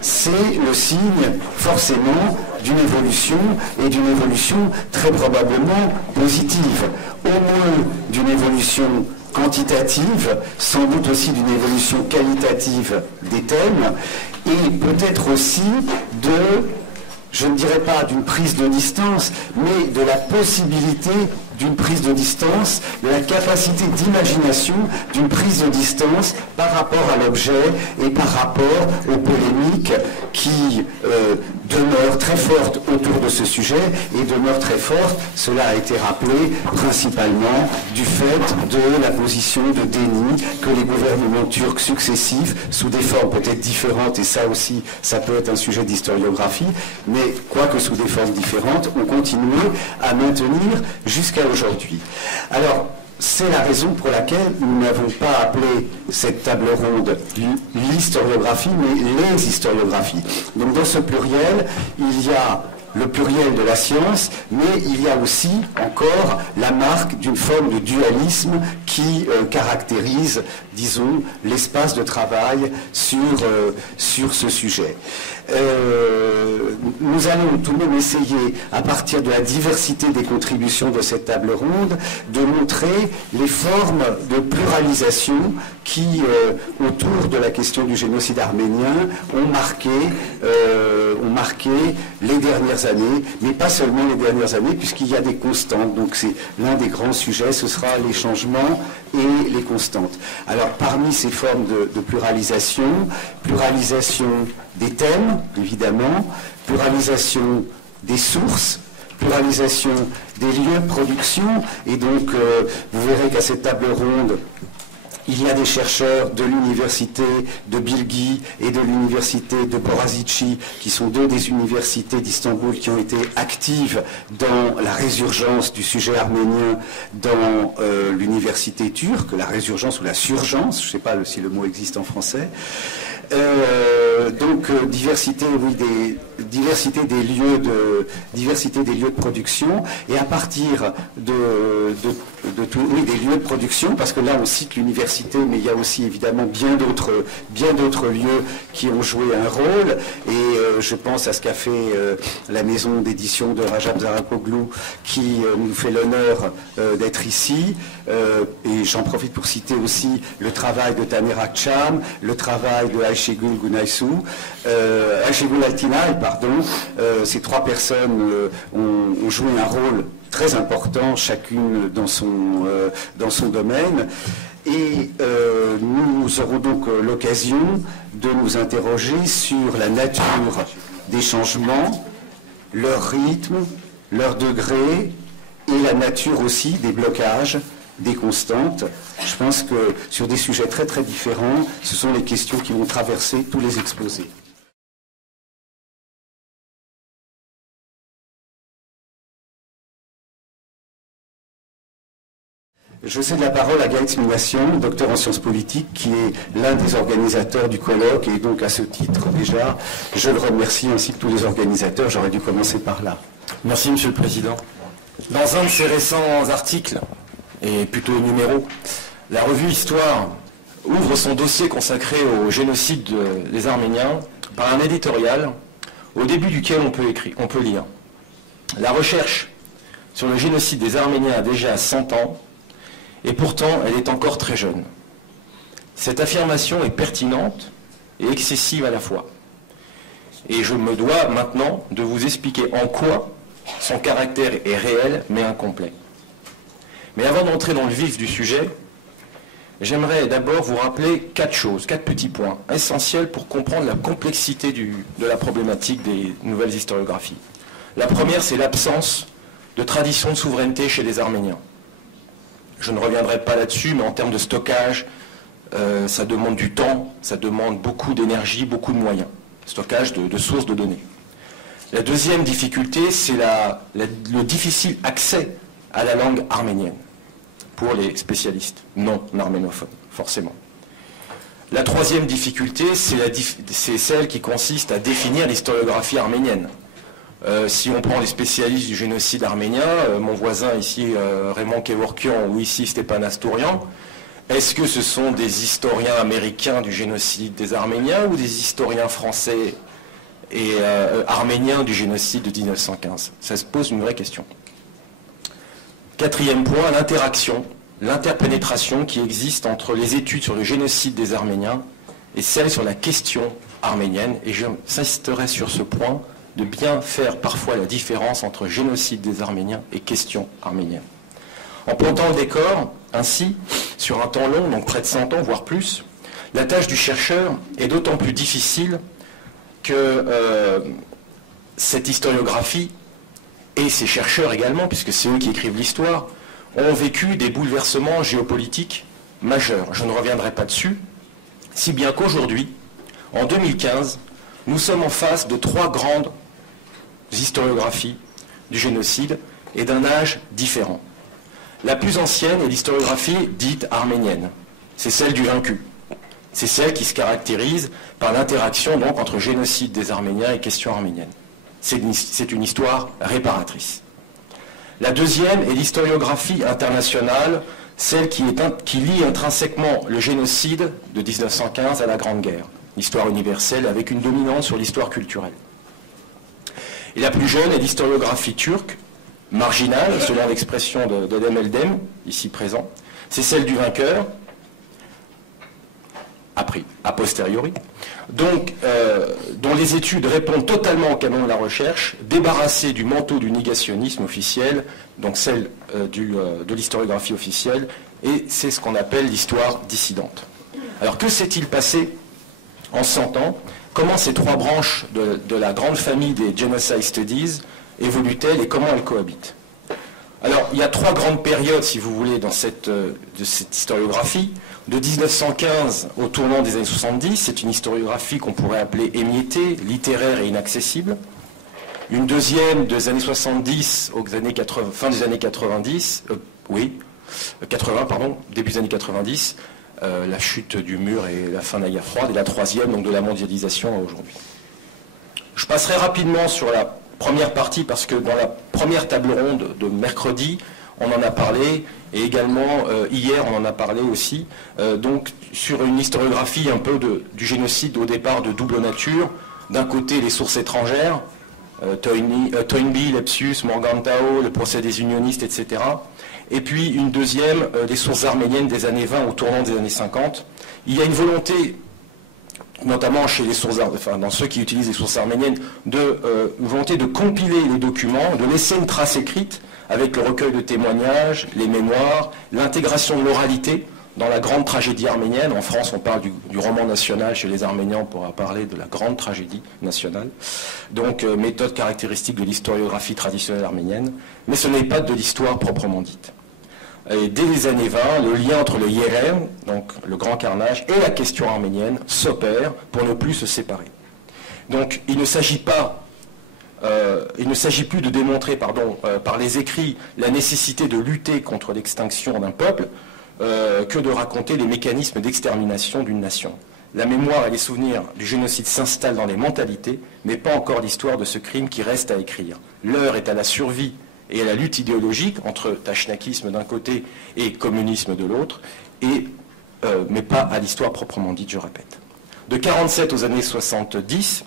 C'est le signe forcément d'une évolution, et d'une évolution très probablement positive, au moins d'une évolution quantitative, sans doute aussi d'une évolution qualitative des thèmes, et peut-être aussi de, je ne dirais pas d'une prise de distance, mais de la possibilité d'une prise de distance, de la capacité d'imagination d'une prise de distance par rapport à l'objet et par rapport aux polémiques qui demeurent très fortes autour de ce sujet et demeurent très fortes, cela a été rappelé, principalement du fait de la position de déni que les gouvernements turcs successifs, sous des formes peut-être différentes, et ça aussi, ça peut être un sujet d'historiographie, mais quoique sous des formes différentes, ont continué à maintenir jusqu'à aujourd'hui. Alors, c'est la raison pour laquelle nous n'avons pas appelé cette table ronde l'historiographie, mais les historiographies. Donc dans ce pluriel, il y a le pluriel de la science, mais il y a aussi encore la marque d'une forme de dualisme qui caractérise, disons, l'espace de travail sur ce sujet. Nous allons tout de même essayer, à partir de la diversité des contributions de cette table ronde, de montrer les formes de pluralisation qui, autour de la question du génocide arménien, ont marqué les dernières années, mais pas seulement les dernières années, puisqu'il y a des constantes. Donc c'est l'un des grands sujets, ce sera les changements et les constantes. Alors parmi ces formes de pluralisation des thèmes, évidemment, pluralisation des sources, pluralisation des lieux de production, et donc vous verrez qu'à cette table ronde, il y a des chercheurs de l'université de Bilgi et de l'université de Boğaziçi, qui sont deux des universités d'Istanbul qui ont été actives dans la résurgence du sujet arménien dans l'université turque, la résurgence ou la surgence, je ne sais pas si le mot existe en français. Donc diversité des lieux de production, et à partir des lieux de production, parce que là on cite l'université, mais il y a aussi évidemment bien d'autres lieux qui ont joué un rôle, et je pense à ce qu'a fait la maison d'édition de Rajab Zarakoglu, qui nous fait l'honneur d'être ici, et j'en profite pour citer aussi le travail de Taner Akçam, le travail de Ayşegül Altinay, pardon. Ces trois personnes ont joué un rôle très important, chacune dans son domaine. Et nous aurons donc l'occasion de nous interroger sur la nature des changements, leur rythme, leur degré, et la nature aussi des blocages, des constantes. Je pense que sur des sujets très très différents, ce sont les questions qui vont traverser tous les exposés. Je cède la parole à Gaël Minassian, docteur en sciences politiques, qui est l'un des organisateurs du colloque, et donc à ce titre déjà, je le remercie, ainsi que tous les organisateurs. J'aurais dû commencer par là. Merci Monsieur le Président. Dans un de ses récents articles, et plutôt numéro, la revue Histoire ouvre son dossier consacré au génocide des Arméniens par un éditorial au début duquel on peut lire « La recherche sur le génocide des Arméniens a déjà 100 ans, et pourtant elle est encore très jeune. Cette affirmation est pertinente et excessive à la fois. Et je me dois maintenant de vous expliquer en quoi son caractère est réel mais incomplet. Mais avant d'entrer dans le vif du sujet, j'aimerais d'abord vous rappeler 4 choses, 4 petits points essentiels pour comprendre la complexité de la problématique des nouvelles historiographies. La première, c'est l'absence de tradition de souveraineté chez les Arméniens. Je ne reviendrai pas là-dessus, mais en termes de stockage, ça demande du temps, ça demande beaucoup d'énergie, beaucoup de moyens. Stockage de sources de données. La deuxième difficulté, c'est le difficile accès à la langue arménienne pour les spécialistes non arménophones, forcément. La troisième difficulté, c'est celle qui consiste à définir l'historiographie arménienne. Si on prend les spécialistes du génocide arménien, mon voisin ici, Raymond Kevorkian, ou ici Stepan Astourian, Est-ce que ce sont des historiens américains du génocide des Arméniens ou des historiens français et arméniens du génocide de 1915? Ça se pose une vraie question. Quatrième point, l'interaction, l'interpénétration qui existe entre les études sur le génocide des Arméniens et celles sur la question arménienne. Et j'insisterai sur ce point de bien faire parfois la différence entre génocide des Arméniens et question arménienne. En plantant le décor, ainsi, sur un temps long, donc près de 100 ans, voire plus, la tâche du chercheur est d'autant plus difficile que cette historiographie, et ces chercheurs également, puisque c'est eux qui écrivent l'histoire, ont vécu des bouleversements géopolitiques majeurs. Je ne reviendrai pas dessus, si bien qu'aujourd'hui, en 2015, nous sommes en face de 3 grandes historiographies du génocide et d'un âge différent. La plus ancienne est l'historiographie dite arménienne. C'est celle du vaincu. C'est celle qui se caractérise par l'interaction donc entre génocide des Arméniens et question arménienne. C'est une histoire réparatrice. La deuxième est l'historiographie internationale, celle qui lie intrinsèquement le génocide de 1915 à la Grande Guerre, l'histoire universelle avec une dominante sur l'histoire culturelle. Et la plus jeune est l'historiographie turque, marginale, selon l'expression d'Adem Eldem, ici présent. C'est celle du vainqueur, a posteriori, donc, dont les études répondent totalement au canon de la recherche, débarrassées du manteau du négationnisme officiel, donc celle de l'historiographie officielle, et c'est ce qu'on appelle l'histoire dissidente. Alors que s'est-il passé en 100 ans? Comment ces 3 branches de la grande famille des Genocide Studies évoluent-elles et comment elles cohabitent? Alors, il y a 3 grandes périodes, si vous voulez, de cette historiographie. De 1915 au tournant des années 70, c'est une historiographie qu'on pourrait appeler émiettée, littéraire et inaccessible. Une deuxième des années 70 aux années 80, fin des années 90, 80, pardon, début des années 90, la chute du mur et la fin de la guerre froide. Et la troisième, donc de la mondialisation à aujourd'hui. Je passerai rapidement sur la première partie parce que dans la première table ronde de mercredi, on en a parlé, et également hier on en a parlé aussi, donc sur une historiographie un peu du génocide au départ de double nature. D'un côté les sources étrangères, Toynbee, Lepsius, Morgenthau, le procès des unionistes, etc. Et puis une deuxième, des sources arméniennes des années 20 au tournant des années 50. Il y a une volonté, notamment chez les sources, dans ceux qui utilisent les sources arméniennes, une volonté de compiler les documents, de laisser une trace écrite avec le recueil de témoignages, les mémoires, l'intégration de l'oralité dans la grande tragédie arménienne. En France, on parle du roman national, chez les Arméniens, on pourra parler de la grande tragédie nationale. Donc, méthode caractéristique de l'historiographie traditionnelle arménienne, mais ce n'est pas de l'histoire proprement dite. Et dès les années 20, le lien entre le Yérem, donc le grand carnage, et la question arménienne s'opère pour ne plus se séparer. Donc, il ne s'agit plus de démontrer, par les écrits, la nécessité de lutter contre l'extinction d'un peuple, que de raconter les mécanismes d'extermination d'une nation. La mémoire et les souvenirs du génocide s'installent dans les mentalités, mais pas encore l'histoire de ce crime qui reste à écrire. L'heure est à la survie et à la lutte idéologique entre tachnakisme d'un côté et communisme de l'autre, mais pas à l'histoire proprement dite, je répète. De 1947 aux années 70,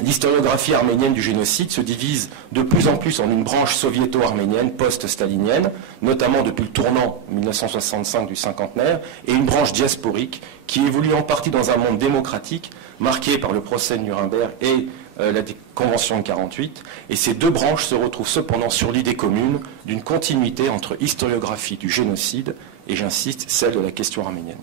l'historiographie arménienne du génocide se divise de plus en plus en une branche soviéto-arménienne post-stalinienne, notamment depuis le tournant 1965 du cinquantenaire, et une branche diasporique qui évolue en partie dans un monde démocratique marqué par le procès de Nuremberg et la Convention de 1948. Et ces 2 branches se retrouvent cependant sur l'idée commune d'une continuité entre historiographie du génocide et, j'insiste, celle de la question arménienne.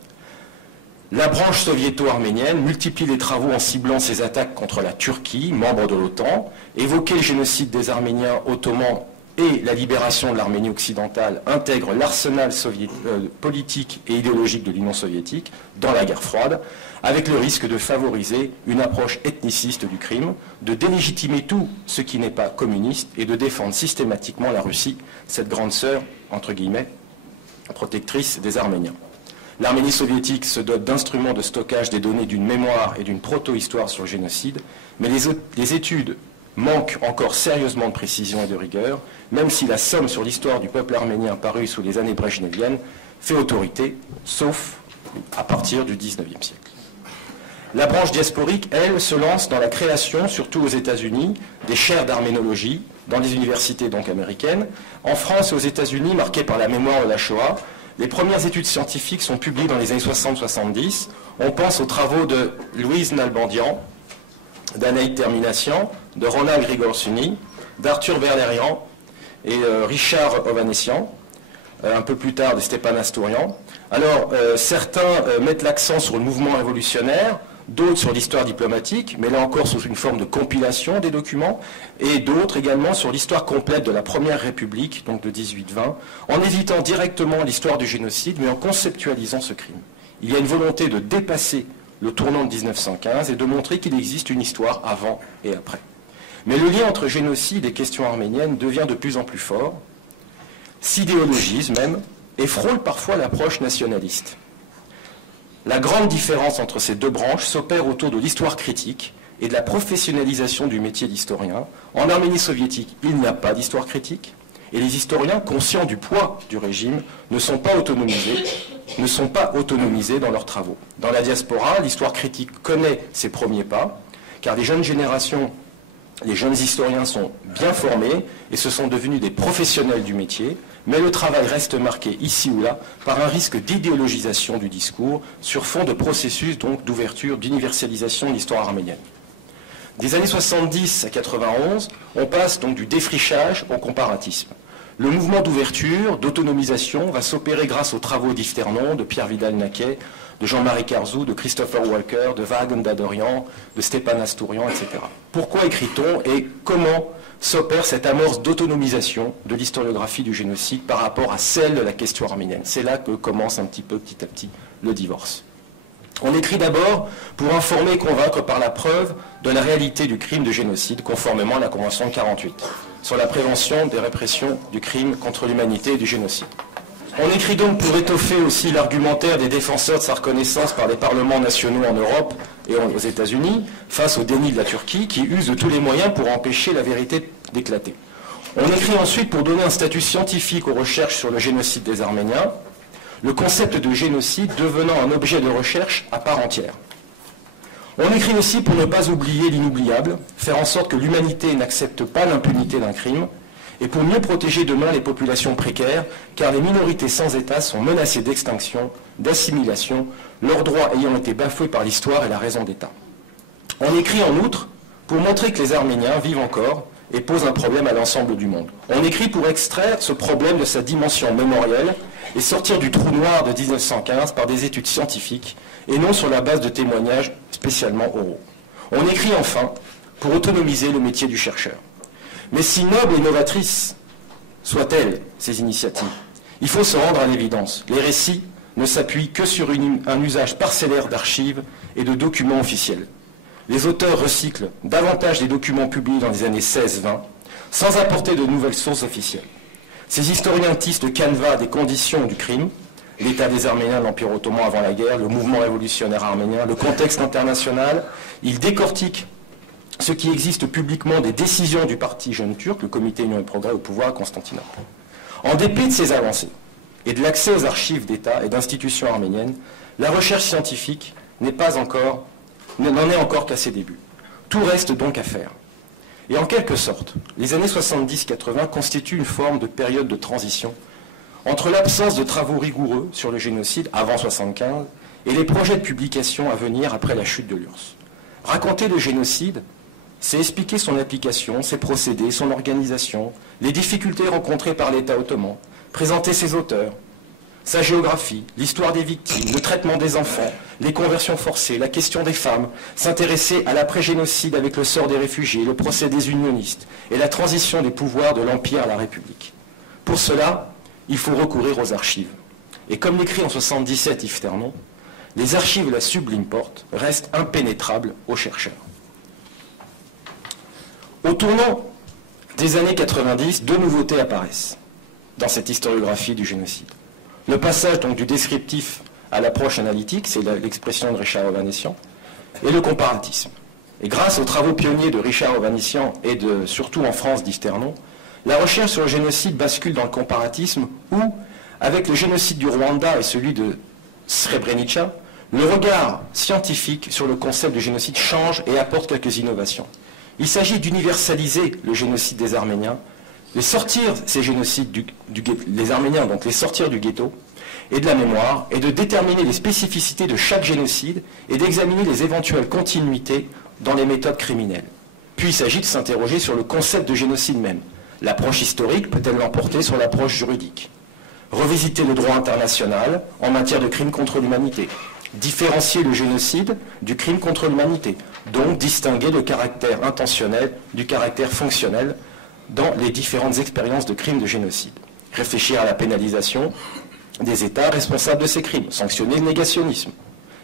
La branche soviéto-arménienne multiplie les travaux en ciblant ses attaques contre la Turquie, membre de l'OTAN, évoquer le génocide des Arméniens ottomans et la libération de l'Arménie occidentale intègre l'arsenal politique et idéologique de l'Union soviétique dans la guerre froide, avec le risque de favoriser une approche ethniciste du crime, de délégitimer tout ce qui n'est pas communiste et de défendre systématiquement la Russie, cette grande sœur, entre guillemets, protectrice des Arméniens. L'Arménie soviétique se dote d'instruments de stockage des données d'une mémoire et d'une proto-histoire sur le génocide, mais les études manque encore sérieusement de précision et de rigueur, même si la somme sur l'histoire du peuple arménien parue sous les années brejneviennes fait autorité, sauf à partir du XIXe siècle. La branche diasporique, elle, se lance dans la création, surtout aux États-Unis, des chaires d'arménologie, dans les universités donc américaines. En France et aux États-Unis, marquées par la mémoire de la Shoah, les premières études scientifiques sont publiées dans les années 60-70. On pense aux travaux de Louise Nalbandian, d'Anaïd Terminacian, de Ronald Grigorsuni, d'Arthur Valerian et Richard Ovanessian, un peu plus tard de Stepan Astourian. Alors, certains mettent l'accent sur le mouvement révolutionnaire, d'autres sur l'histoire diplomatique, mais là encore sous une forme de compilation des documents, et d'autres également sur l'histoire complète de la Première République, donc de 1820, en évitant directement l'histoire du génocide, mais en conceptualisant ce crime. Il y a une volonté de dépasser le tournant de 1915 et de montrer qu'il existe une histoire avant et après. Mais le lien entre génocide et questions arméniennes devient de plus en plus fort, s'idéologise même, et frôle parfois l'approche nationaliste. La grande différence entre ces deux branches s'opère autour de l'histoire critique et de la professionnalisation du métier d'historien. En Arménie soviétique, il n'y a pas d'histoire critique, et les historiens, conscients du poids du régime, ne sont pas autonomisés dans leurs travaux. Dans la diaspora, l'histoire critique connaît ses premiers pas, car les jeunes générations, les jeunes historiens sont bien formés et se sont devenus des professionnels du métier, mais le travail reste marqué ici ou là par un risque d'idéologisation du discours sur fond de processus donc d'ouverture, d'universalisation de l'histoire arménienne. Des années 70 à 91, on passe donc du défrichage au comparatisme. Le mouvement d'ouverture, d'autonomisation va s'opérer grâce aux travaux d'Yves Ternon, de Pierre Vidal-Naquet, de Jean-Marie Carzou, de Christopher Walker, de Vagan Dadorian, de Stepan Astourian, etc. Pourquoi écrit-on et comment s'opère cette amorce d'autonomisation de l'historiographie du génocide par rapport à celle de la question arménienne? C'est là que commence un petit peu, petit à petit, le divorce. On écrit d'abord pour informer et convaincre par la preuve de la réalité du crime de génocide, conformément à la Convention de 48, sur la prévention des répressions du crime contre l'humanité et du génocide. On écrit donc pour étoffer aussi l'argumentaire des défenseurs de sa reconnaissance par les parlements nationaux en Europe et aux États-Unis, face au déni de la Turquie, qui use de tous les moyens pour empêcher la vérité d'éclater. On écrit ensuite pour donner un statut scientifique aux recherches sur le génocide des Arméniens, le concept de génocide devenant un objet de recherche à part entière. On écrit aussi pour ne pas oublier l'inoubliable, faire en sorte que l'humanité n'accepte pas l'impunité d'un crime, et pour mieux protéger demain les populations précaires, car les minorités sans État sont menacées d'extinction, d'assimilation, leurs droits ayant été bafoués par l'histoire et la raison d'État. On écrit en outre pour montrer que les Arméniens vivent encore et posent un problème à l'ensemble du monde. On écrit pour extraire ce problème de sa dimension mémorielle et sortir du trou noir de 1915 par des études scientifiques et non sur la base de témoignages spécialement oraux. On écrit enfin pour autonomiser le métier du chercheur. Mais si nobles et novatrices soient-elles, ces initiatives, il faut se rendre à l'évidence. Les récits ne s'appuient que sur un usage parcellaire d'archives et de documents officiels. Les auteurs recyclent davantage des documents publiés dans les années 16-20, sans apporter de nouvelles sources officielles. Ces historiens tissent le canevas des conditions du crime, l'état des Arméniens de l'Empire ottoman avant la guerre, le mouvement révolutionnaire arménien, le contexte international. Ils décortiquent ce qui existe publiquement des décisions du parti jeune turc, le Comité Union et Progrès au pouvoir à Constantinople. En dépit de ces avancées et de l'accès aux archives d'État et d'institutions arméniennes, la recherche scientifique n'en est encore qu'à ses débuts. Tout reste donc à faire. Et en quelque sorte, les années 70-80 constituent une forme de période de transition entre l'absence de travaux rigoureux sur le génocide avant 1975 et les projets de publication à venir après la chute de l'URSS. Raconter le génocide, c'est expliquer son application, ses procédés, son organisation, les difficultés rencontrées par l'État ottoman, présenter ses auteurs, sa géographie, l'histoire des victimes, le traitement des enfants, les conversions forcées, la question des femmes, s'intéresser à l'après-génocide avec le sort des réfugiés, le procès des unionistes et la transition des pouvoirs de l'Empire à la République. Pour cela, il faut recourir aux archives. Et comme l'écrit en 1977 Yves Ternon, les archives de la sublime porte restent impénétrables aux chercheurs. Au tournant des années 90, deux nouveautés apparaissent dans cette historiographie du génocide. Le passage donc du descriptif à l'approche analytique, c'est l'expression de Richard Ovanessian, et le comparatisme. Et grâce aux travaux pionniers de Richard Hovhannissian et surtout en France d'Yves Ternon, la recherche sur le génocide bascule dans le comparatisme où, avec le génocide du Rwanda et celui de Srebrenica, le regard scientifique sur le concept de génocide change et apporte quelques innovations. Il s'agit d'universaliser le génocide des Arméniens, de sortir ces génocides les Arméniens, donc les sortir du ghetto et de la mémoire, et de déterminer les spécificités de chaque génocide et d'examiner les éventuelles continuités dans les méthodes criminelles. Puis il s'agit de s'interroger sur le concept de génocide même. L'approche historique peut-elle l'emporter sur l'approche juridique? Revisiter le droit international en matière de crimes contre l'humanité. Différencier le génocide du crime contre l'humanité. Donc distinguer le caractère intentionnel du caractère fonctionnel dans les différentes expériences de crimes de génocide. Réfléchir à la pénalisation des États responsables de ces crimes. Sanctionner le négationnisme.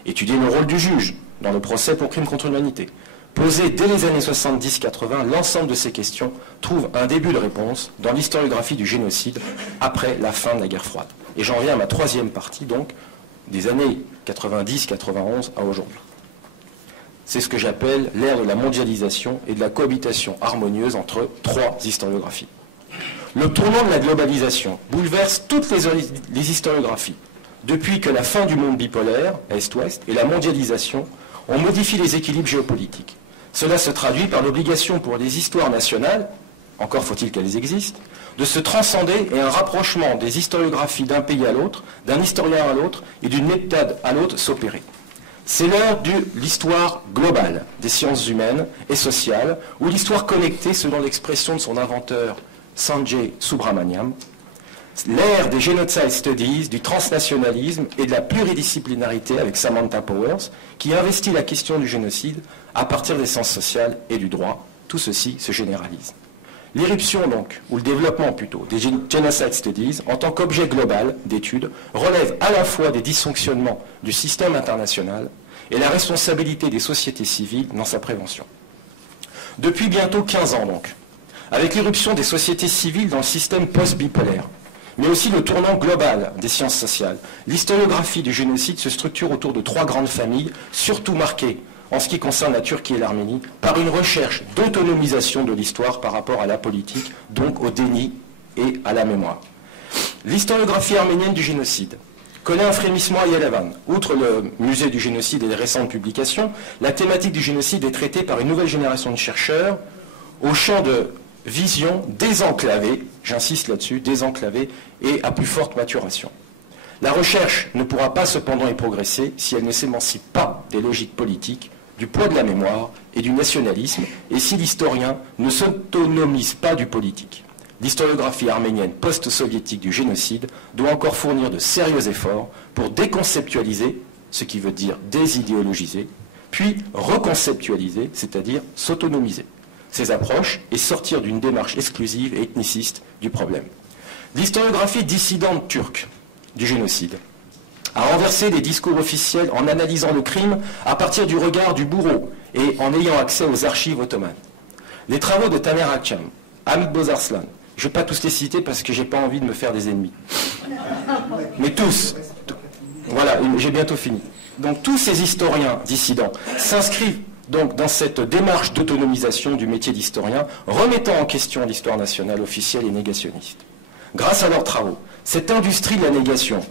Étudier le rôle du juge dans le procès pour crimes contre l'humanité. Posé dès les années 70-80, l'ensemble de ces questions trouve un début de réponse dans l'historiographie du génocide après la fin de la guerre froide. Et j'en viens à ma troisième partie, donc, des années 90-91 à aujourd'hui. C'est ce que j'appelle l'ère de la mondialisation et de la cohabitation harmonieuse entre trois historiographies. Le tournant de la globalisation bouleverse toutes les historiographies, depuis que la fin du monde bipolaire, Est-Ouest, et la mondialisation ont modifié les équilibres géopolitiques. Cela se traduit par l'obligation pour les histoires nationales, encore faut-il qu'elles existent, de se transcender et un rapprochement des historiographies d'un pays à l'autre, d'un historien à l'autre et d'une méthode à l'autre s'opérer. C'est l'heure de l'histoire globale des sciences humaines et sociales, ou l'histoire connectée selon l'expression de son inventeur Sanjay Subramaniam, l'ère des Genocide Studies, du transnationalisme et de la pluridisciplinarité avec Samantha Powers, qui investit la question du génocide à partir des sciences sociales et du droit. Tout ceci se généralise. L'irruption donc, ou le développement plutôt, des Genocide Studies en tant qu'objet global d'étude relève à la fois des dysfonctionnements du système international et la responsabilité des sociétés civiles dans sa prévention. Depuis bientôt 15 ans donc, avec l'irruption des sociétés civiles dans le système post-bipolaire, mais aussi le tournant global des sciences sociales, l'historiographie du génocide se structure autour de trois grandes familles, surtout marquées, en ce qui concerne la Turquie et l'Arménie, par une recherche d'autonomisation de l'histoire par rapport à la politique, donc au déni et à la mémoire. L'historiographie arménienne du génocide connaît un frémissement à Yerevan. Outre le musée du génocide et les récentes publications, la thématique du génocide est traitée par une nouvelle génération de chercheurs au champ de vision désenclavée, j'insiste là-dessus, désenclavée et à plus forte maturation. La recherche ne pourra pas cependant y progresser si elle ne s'émancipe pas des logiques politiques, du poids de la mémoire et du nationalisme, et si l'historien ne s'autonomise pas du politique. L'historiographie arménienne post-soviétique du génocide doit encore fournir de sérieux efforts pour déconceptualiser, ce qui veut dire désidéologiser, puis reconceptualiser, c'est-à-dire s'autonomiser ces approches et sortir d'une démarche exclusive et ethniciste du problème. L'historiographie dissidente turque du génocide a renversé les discours officiels en analysant le crime à partir du regard du bourreau et en ayant accès aux archives ottomanes. Les travaux de Taner Akçam, Hamid Bozarslan, je ne vais pas tous les citer parce que je n'ai pas envie de me faire des ennemis, mais tous, voilà, j'ai bientôt fini. Donc tous ces historiens dissidents s'inscrivent donc dans cette démarche d'autonomisation du métier d'historien, remettant en question l'histoire nationale officielle et négationniste. Grâce à leurs travaux, cette industrie de la négation,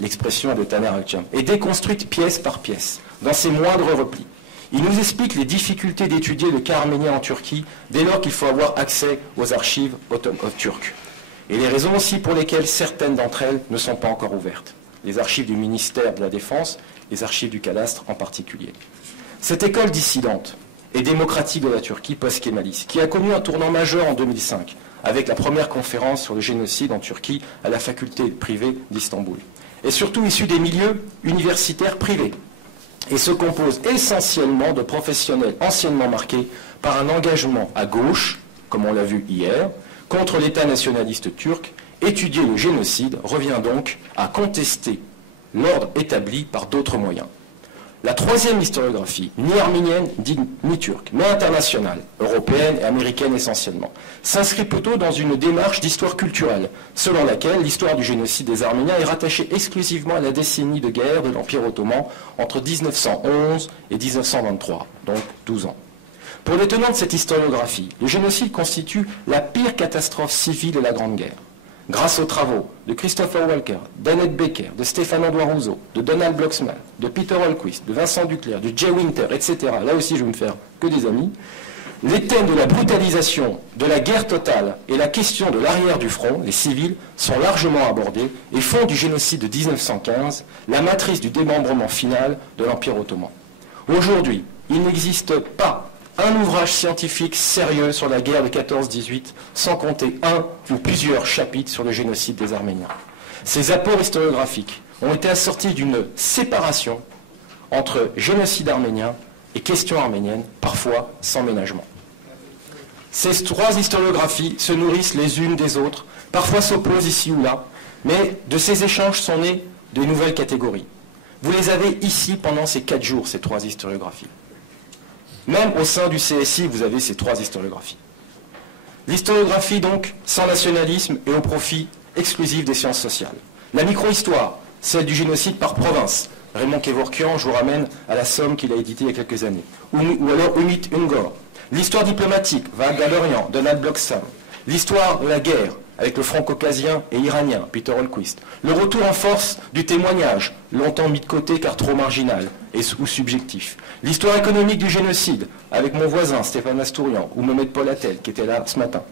l'expression de Taner Akçam, est déconstruite pièce par pièce, dans ses moindres replis. Il nous explique les difficultés d'étudier le cas arménien en Turquie dès lors qu'il faut avoir accès aux archives turques. Et les raisons aussi pour lesquelles certaines d'entre elles ne sont pas encore ouvertes. Les archives du ministère de la Défense, les archives du cadastre en particulier. Cette école dissidente et démocratique de la Turquie post-kémaliste, qui a connu un tournant majeur en 2005, avec la première conférence sur le génocide en Turquie à la faculté privée d'Istanbul, est surtout issue des milieux universitaires privés et se compose essentiellement de professionnels anciennement marqués par un engagement à gauche, comme on l'a vu hier, contre l'État nationaliste turc. Étudier le génocide revient donc à contester l'ordre établi par d'autres moyens. La troisième historiographie, ni arménienne ni turque, mais internationale, européenne et américaine essentiellement, s'inscrit plutôt dans une démarche d'histoire culturelle, selon laquelle l'histoire du génocide des Arméniens est rattachée exclusivement à la décennie de guerre de l'Empire ottoman entre 1911 et 1923, donc 12 ans. Pour les tenants de cette historiographie, le génocide constitue la pire catastrophe civile de la Grande Guerre. Grâce aux travaux de Christopher Walker, d'Annette Becker, de Stefano Doiruso, de Donald Bloxman, de Peter Holquist, de Vincent Duclerc, de Jay Winter, etc., là aussi je vais me faire que des amis, les thèmes de la brutalisation, de la guerre totale et la question de l'arrière du front, les civils, sont largement abordés et font du génocide de 1915 la matrice du démembrement final de l'Empire ottoman. Aujourd'hui, il n'existe pas un ouvrage scientifique sérieux sur la guerre de 14-18, sans compter un ou plusieurs chapitres sur le génocide des Arméniens. Ces apports historiographiques ont été assortis d'une séparation entre génocide arménien et question arménienne, parfois sans ménagement. Ces trois historiographies se nourrissent les unes des autres, parfois s'opposent ici ou là, mais de ces échanges sont nées de nouvelles catégories. Vous les avez ici pendant ces 4 jours, ces trois historiographies. Même au sein du CSI, vous avez ces trois historiographies. L'historiographie, donc, sans nationalisme et au profit exclusif des sciences sociales. La micro-histoire, celle du génocide par province. Raymond Kevorkian, je vous ramène à la Somme qu'il a édité il y a quelques années. Ou alors Umit Ungor. L'histoire diplomatique, Vague Galorian, Donald Bloxham. L'histoire de la guerre, avec le front caucasien et iranien, Peter Holquist. Le retour en force du témoignage, longtemps mis de côté car trop marginal ou subjectif. L'histoire économique du génocide, avec mon voisin Stéphane Astourian ou Mehmet Polatel, qui était là ce matin.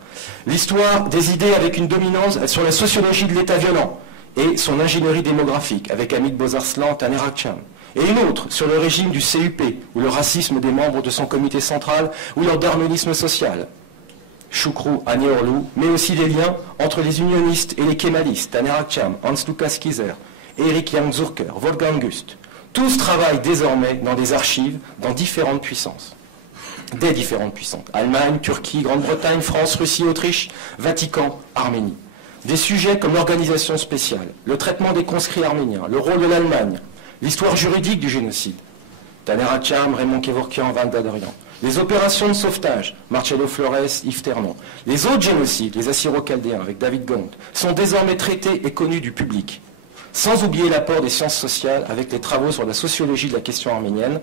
L'histoire des idées avec une dominance sur la sociologie de l'État violent et son ingénierie démographique, avec Amit Bozarslan, Taner Akçam. Et une autre sur le régime du CUP, ou le racisme des membres de son comité central, ou leur darwinisme social. Choukrou, Agneorlou, mais aussi des liens entre les unionistes et les kémalistes, Taner Akçam, Hans-Lukas Kieser, Erik Jan-Zurker, Wolfgang Gust. Tous travaillent désormais dans des archives dans différentes puissances. Des différentes puissances. Allemagne, Turquie, Grande-Bretagne, France, Russie, Autriche, Vatican, Arménie. Des sujets comme l'organisation spéciale, le traitement des conscrits arméniens, le rôle de l'Allemagne, l'histoire juridique du génocide. Taner Akçam, Raymond Kevorkian, Van Daderian. Les opérations de sauvetage, Marcello Flores, Yves Ternon. Les autres génocides, les Assyro-Chaldéens avec David Gaunt, sont désormais traités et connus du public. Sans oublier l'apport des sciences sociales avec les travaux sur la sociologie de la question arménienne,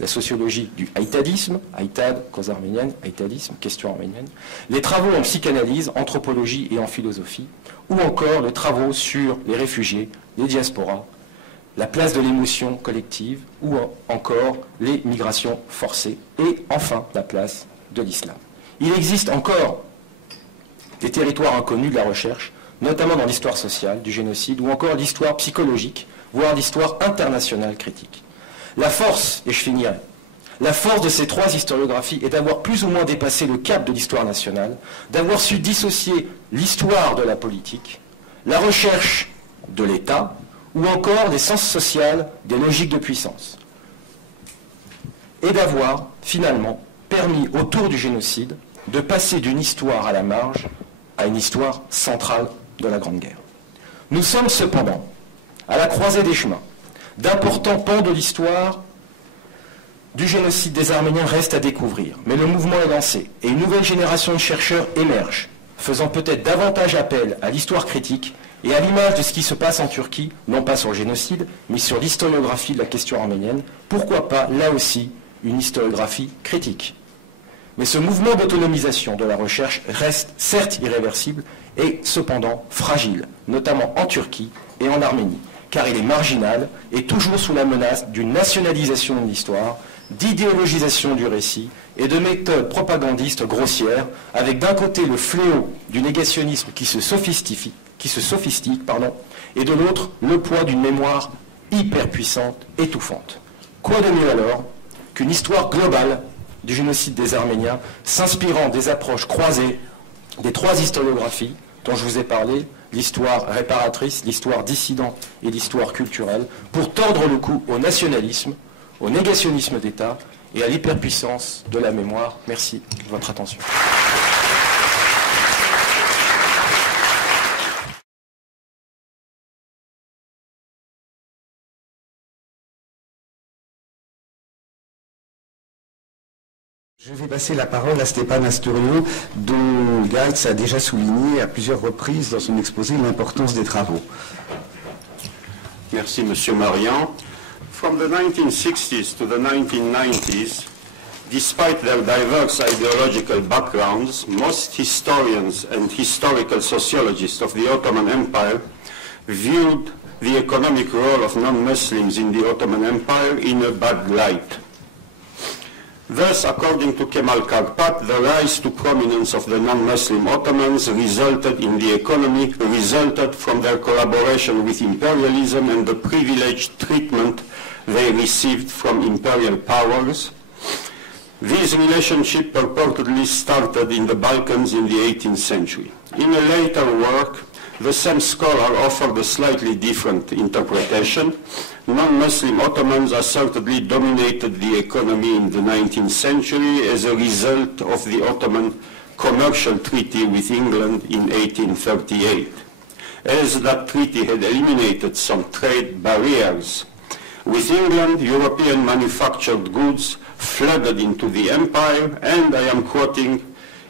la sociologie du haïtadisme, haïtad, cause arménienne, haïtadisme, question arménienne, les travaux en psychanalyse, anthropologie et en philosophie, ou encore les travaux sur les réfugiés, les diasporas, la place de l'émotion collective, ou encore les migrations forcées, et enfin la place de l'islam. Il existe encore des territoires inconnus de la recherche, notamment dans l'histoire sociale du génocide, ou encore l'histoire psychologique, voire l'histoire internationale critique. La force, et je finirai, la force de ces trois historiographies est d'avoir plus ou moins dépassé le cap de l'histoire nationale, d'avoir su dissocier l'histoire de la politique, la recherche de l'État, ou encore les sciences sociales des logiques de puissance. Et d'avoir, finalement, permis autour du génocide de passer d'une histoire à la marge à une histoire centrale de la Grande Guerre. Nous sommes cependant à la croisée des chemins. D'importants pans de l'histoire du génocide des Arméniens restent à découvrir, mais le mouvement est lancé et une nouvelle génération de chercheurs émerge, faisant peut-être davantage appel à l'histoire critique et à l'image de ce qui se passe en Turquie, non pas sur le génocide, mais sur l'historiographie de la question arménienne, pourquoi pas, là aussi, une historiographie critique. Mais ce mouvement d'autonomisation de la recherche reste certes irréversible et cependant fragile, notamment en Turquie et en Arménie, car il est marginal et toujours sous la menace d'une nationalisation de l'histoire, d'idéologisation du récit et de méthodes propagandistes grossières, avec d'un côté le fléau du négationnisme qui se sophistique, et de l'autre le poids d'une mémoire hyper puissante, étouffante. Quoi de mieux alors qu'une histoire globale du génocide des Arméniens, s'inspirant des approches croisées des trois historiographies dont je vous ai parlé, l'histoire réparatrice, l'histoire dissident et l'histoire culturelle, pour tordre le cou au nationalisme, au négationnisme d'État et à l'hyperpuissance de la mémoire. Merci de votre attention. Je vais passer la parole à Stéphane Asturion, dont Geitz a déjà souligné à plusieurs reprises dans son exposé l'importance des travaux. Merci, Monsieur Marian. From the 1960s to the 1990s, despite their diverse ideological backgrounds, most historians and historical sociologists of the Ottoman Empire viewed the economic role of non-Muslims in the Ottoman Empire in a bad light. Thus, according to Kemal Karpat, the rise to prominence of the non-Muslim Ottomans resulted in the economy, resulted from their collaboration with imperialism and the privileged treatment they received from imperial powers. This relationship purportedly started in the Balkans in the 18th century. In a later work, the same scholar offered a slightly different interpretation. Non-Muslim Ottomans assertedly dominated the economy in the 19th century as a result of the Ottoman commercial treaty with England in 1838. As that treaty had eliminated some trade barriers with England, European manufactured goods flooded into the empire, and I am quoting,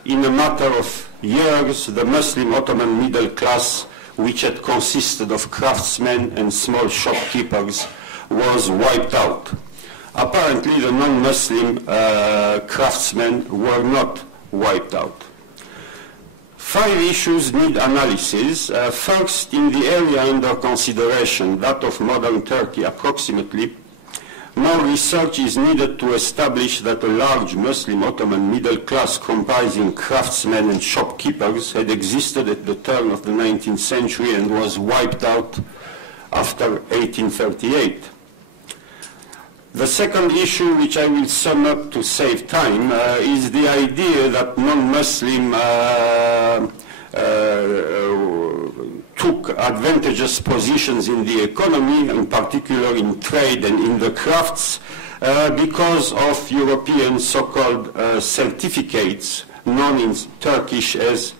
in a matter of years, the Muslim Ottoman middle class, which had consisted of craftsmen and small shopkeepers, was wiped out. Apparently, the non-Muslim craftsmen were not wiped out. 5 issues need analysis. First, in the area under consideration, that of modern Turkey approximately, more research is needed to establish that a large Muslim Ottoman middle class comprising craftsmen and shopkeepers had existed at the turn of the 19th century and was wiped out after 1838. The second issue, which I will sum up to save time, is the idea that non-Muslim took advantageous positions in the economy, in particular in trade and in the crafts, because of European so-called certificates, known in Turkish as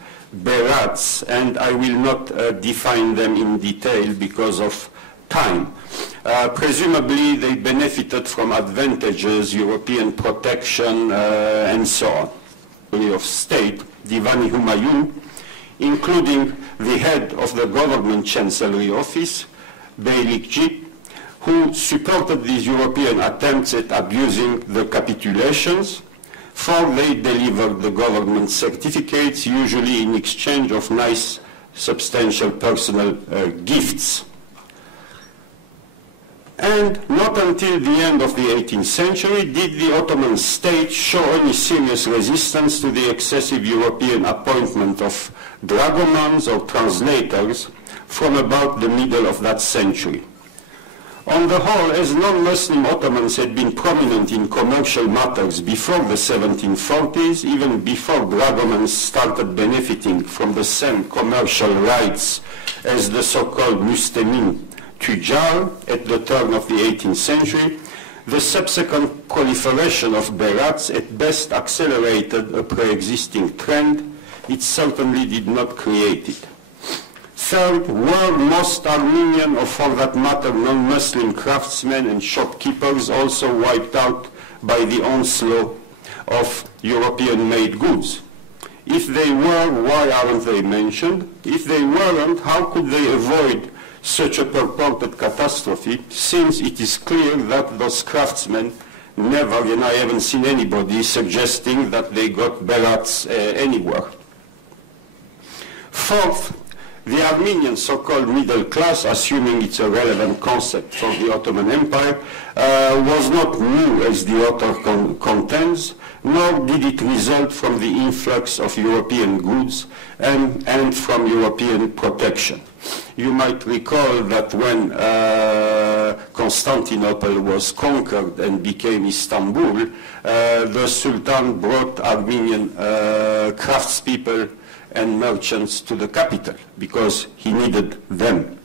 berats, and I will not define them in detail because of time. Presumably they benefited from advantages, European protection, and so on. Of state, Divani Humayun, including the head of the government chancellery office, Beylikci, who supported these European attempts at abusing the capitulations, for they delivered the government certificates, usually in exchange of nice, substantial personal gifts. And not until the end of the 18th century did the Ottoman state show any serious resistance to the excessive European appointment of dragomans or translators from about the middle of that century. On the whole, as non-Muslim Ottomans had been prominent in commercial matters before the 1740s, even before dragomans started benefiting from the same commercial rights as the so-called Müstemin Tujjar at the turn of the 18th century, the subsequent proliferation of berats at best accelerated a pre-existing trend. It certainly did not create it. Third, were most Armenian, or for that matter non-Muslim craftsmen and shopkeepers also wiped out by the onslaught of European-made goods? If they were, why aren't they mentioned? If they weren't, how could they avoid such a purported catastrophe, since it is clear that those craftsmen never, and I haven't seen anybody suggesting that they got berats anywhere. Fourth, the Armenian so-called middle class, assuming it's a relevant concept for the Ottoman Empire, was not new as the author contends, nor did it result from the influx of European goods and from European protection. You might recall that when Constantinople was conquered and became Istanbul, the Sultan brought Armenian craftspeople and merchants to the capital because he needed them.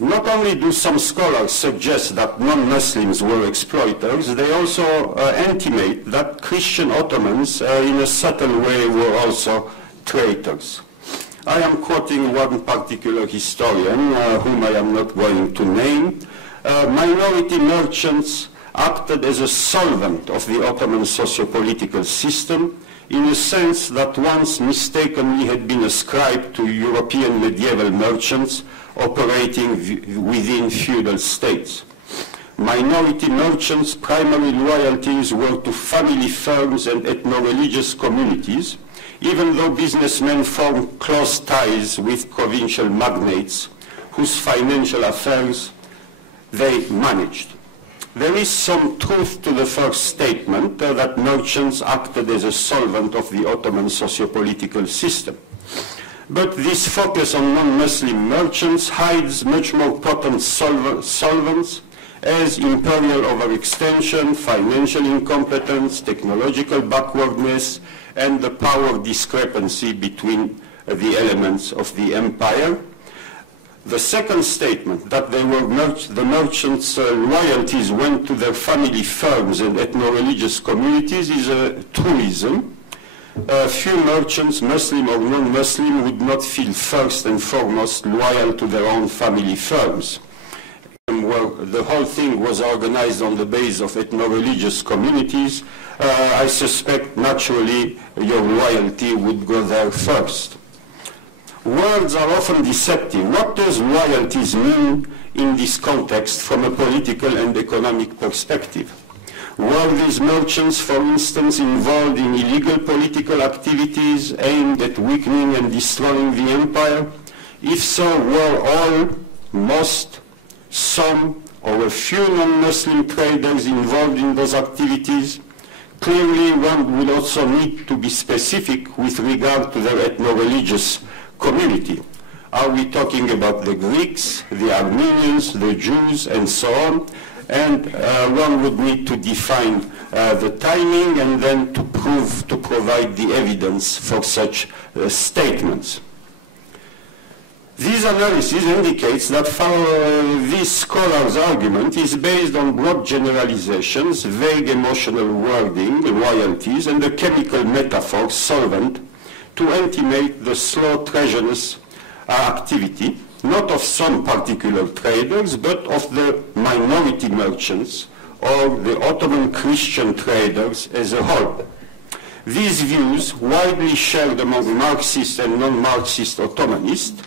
Not only do some scholars suggest that non-Muslims were exploiters, they also intimate that Christian Ottomans in a subtle way were also traitors. I am quoting one particular historian, whom I am not going to name. Minority merchants acted as a solvent of the Ottoman socio-political system in a sense that once mistakenly had been ascribed to European medieval merchants operating within feudal states. Minority merchants' primary loyalties were to family firms and ethno-religious communities, even though businessmen formed close ties with provincial magnates whose financial affairs they managed. There is some truth to the first statement that merchants acted as a solvent of the Ottoman socio-political system. But this focus on non-Muslim merchants hides much more potent solvents as imperial overextension, financial incompetence, technological backwardness, and the power discrepancy between the elements of the empire. The second statement, that the merchants' loyalties went to their family firms and ethno-religious communities, is a truism. Few merchants, Muslim or non-Muslim, would not feel first and foremost loyal to their own family firms. Where the whole thing was organized on the basis of ethno-religious communities, I suspect naturally your loyalty would go there first. Words are often deceptive. What does loyalties mean in this context from a political and economic perspective? Were these merchants, for instance, involved in illegal political activities aimed at weakening and destroying the empire? If so, were all, most, some, or a few non-Muslim traders involved in those activities? Clearly, one would also need to be specific with regard to their ethno-religious community. Are we talking about the Greeks, the Armenians, the Jews, and so on? And one would need to define the timing and then to provide the evidence for such statements. This analysis indicates that this scholar's argument is based on broad generalizations, vague emotional wording, loyalties, and the chemical metaphor solvent to intimate the slow treasonous activity, not of some particular traders, but of the minority merchants or the Ottoman Christian traders as a whole. These views, widely shared among Marxist and non-Marxist Ottomanists,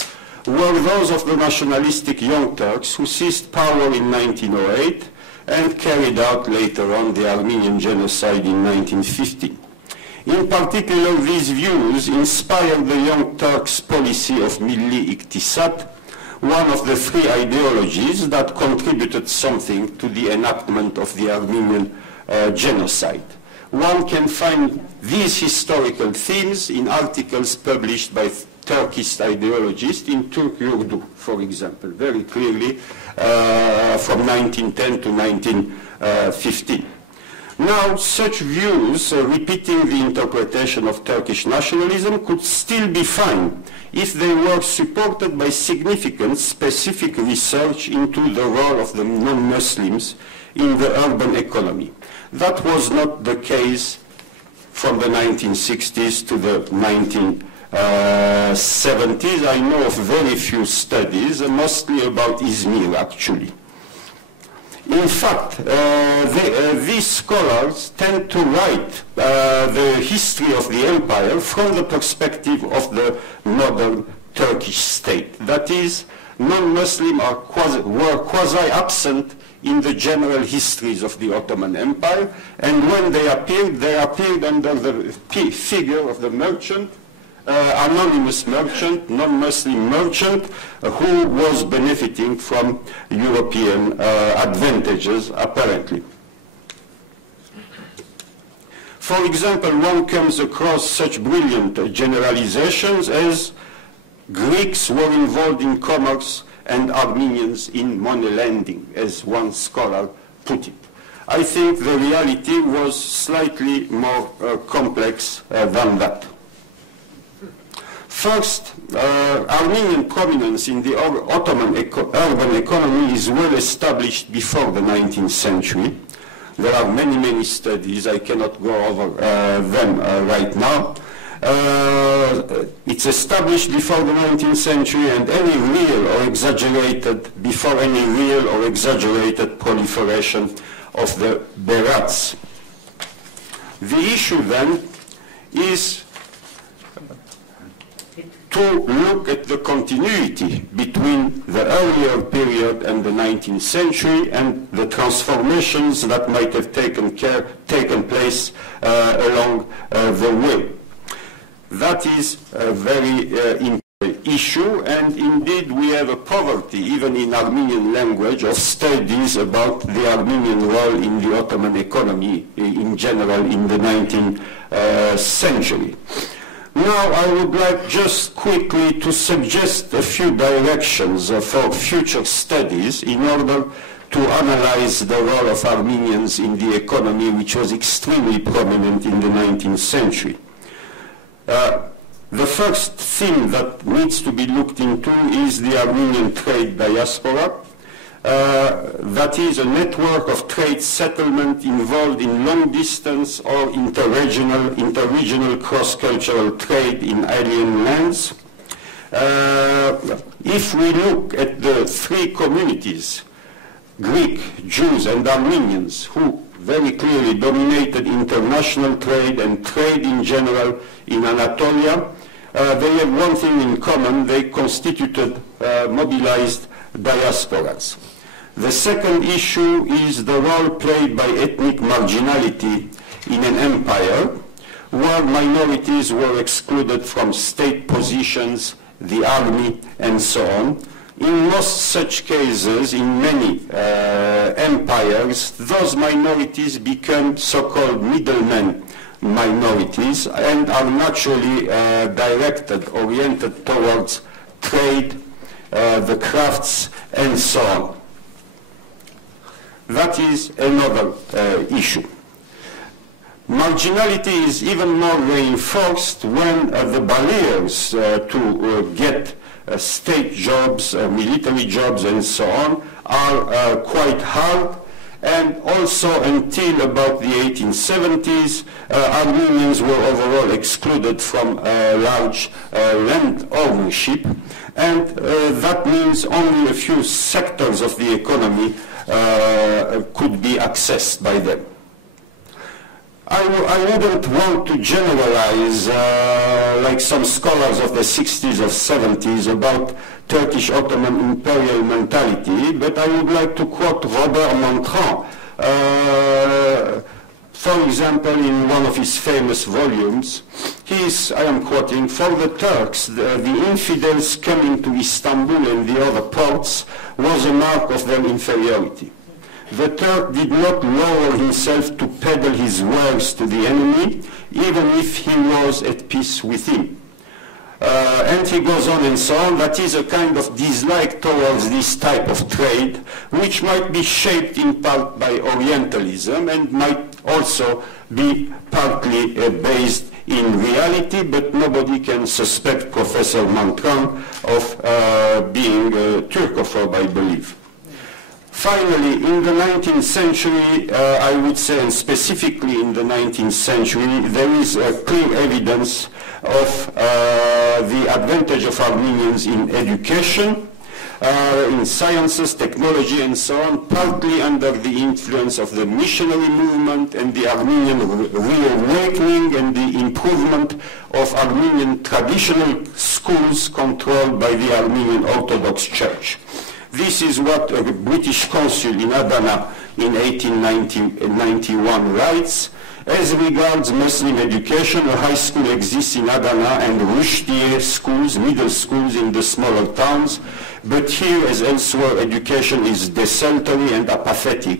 were those of the nationalistic Young Turks who seized power in 1908 and carried out later on the Armenian genocide in 1950. In particular, these views inspired the Young Turks' policy of Milli Iktisat, one of the three ideologies that contributed something to the enactment of the Armenian genocide. One can find these historical themes in articles published by Turkish ideologists in Turk Yurdu, for example, very clearly from 1910 to 1915. Now, such views, repeating the interpretation of Turkish nationalism, could still be fine if they were supported by significant specific research into the role of the non-Muslims in the urban economy. That was not the case from the 1960s to the 1970s. I know of very few studies, mostly about Izmir, actually. In fact, these scholars tend to write the history of the empire from the perspective of the modern Turkish state. That is, non-Muslim were quasi-absent in the general histories of the Ottoman Empire, and when they appeared under the figure of the merchant, anonymous merchant, non-Muslim merchant, who was benefiting from European advantages, apparently. For example, one comes across such brilliant generalizations as Greeks were involved in commerce and Armenians in money lending, as one scholar put it. I think the reality was slightly more complex than that. First, Armenian prominence in the Ottoman urban economy is well established before the 19th century. There are many, many studies. I cannot go over them right now. It's established before the 19th century, and any real or exaggerated proliferation of the Berats. The issue then is to look at the continuity between the earlier period and the 19th century and the transformations that might have taken place along the way. That is a very important issue, and indeed we have a poverty, even in Armenian language, of studies about the Armenian role in the Ottoman economy in general in the 19th century. Now I would like just quickly to suggest a few directions for future studies in order to analyze the role of Armenians in the economy, which was extremely prominent in the 19th century. The first thing that needs to be looked into is the Armenian trade diaspora. That is a network of trade settlement involved in long-distance or interregional cross-cultural trade in alien lands. If we look at the three communities, Greek, Jews, and Armenians, who very clearly dominated international trade and trade in general in Anatolia, they have one thing in common: they constituted mobilized diasporas. The second issue is the role played by ethnic marginality in an empire where minorities were excluded from state positions, the army, and so on. In most such cases, in many empires, those minorities become so-called middlemen minorities and are naturally oriented towards trade, the crafts, and so on. That is another issue. Marginality is even more reinforced when the barriers to get state jobs, military jobs, and so on are quite hard. And also until about the 1870s, Armenians were overall excluded from large land ownership. And that means only a few sectors of the economy could be accessed by them. I wouldn't want to generalize like some scholars of the 60s or 70s about Turkish Ottoman imperial mentality, but I would like to quote Robert Montrand. For example, in one of his famous volumes, I am quoting, "For the Turks, the infidels coming to Istanbul and the other ports was a mark of their inferiority. The Turk did not lower himself to peddle his wares to the enemy, even if he was at peace with him." And he goes on and so on. That is a kind of dislike towards this type of trade, which might be shaped in part by Orientalism and might also be partly based in reality, but nobody can suspect Professor Montrand of being a Turkophobe, I believe. Finally, in the 19th century, I would say, and specifically in the 19th century, there is clear evidence of the advantage of Armenians in education, in sciences, technology, and so on, partly under the influence of the missionary movement and the Armenian reawakening and the improvement of Armenian traditional schools controlled by the Armenian Orthodox Church. This is what a British consul in Adana in 1891 writes. As regards Muslim education, a high school exists in Adana and Rushdiye schools, middle schools in the smaller towns, but here as elsewhere education is desultory and apathetic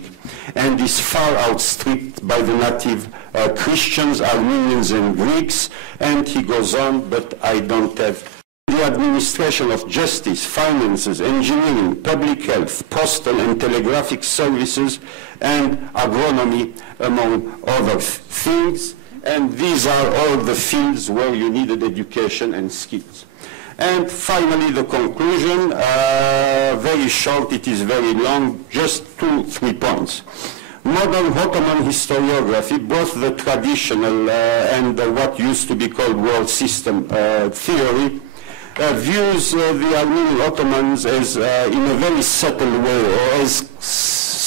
and is far outstripped by the native Christians, Armenians, and Greeks. And he goes on, but I don't have the administration of justice, finances, engineering, public health, postal and telegraphic services, and agronomy, among other things. And these are all the fields where you needed education and skills. And finally, the conclusion, very short, it is very long, just 2-3 points. Modern Ottoman historiography, both the traditional and what used to be called world system theory, views the Armenian Ottomans as, in a very subtle way, or as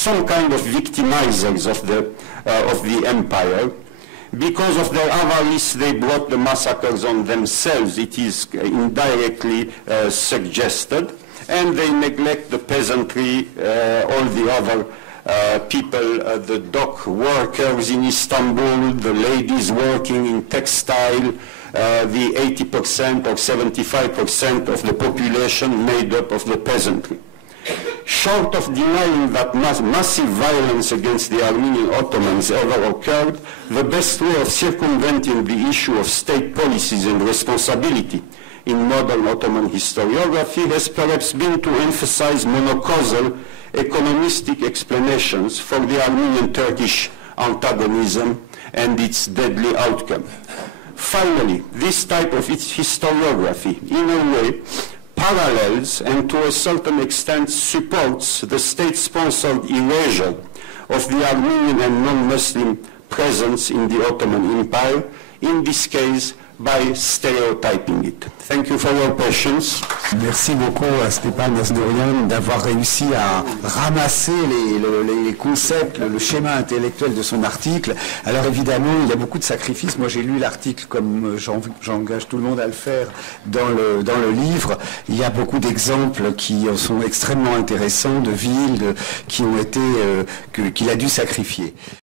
some kind of victimizers of the empire. Because of their avarice, they brought the massacres on themselves, it is indirectly suggested, and they neglect the peasantry, all the other people, the dock workers in Istanbul, the ladies working in textile, the 80% or 75% of the population made up of the peasantry. Short of denying that massive violence against the Armenian Ottomans ever occurred, the best way of circumventing the issue of state policies and responsibility in modern Ottoman historiography has perhaps been to emphasize monocausal economistic explanations for the Armenian-Turkish antagonism and its deadly outcome. Finally, this type of historiography, in a way, parallels and to a certain extent supports the state-sponsored erasure of the Armenian and non-Muslim presence in the Ottoman Empire, in this case by stereotyping it. Thank you for your patience. Merci beaucoup à Stepan Nasdourian d'avoir réussi à ramasser les concepts, le schéma intellectuel de son article. Alors évidemment, il y a beaucoup de sacrifices. Moi j'ai lu l'article comme j'engage tout le monde à le faire dans le livre. Il y a beaucoup d'exemples qui sont extrêmement intéressants, de villes qui ont été qu'il a dû sacrifier.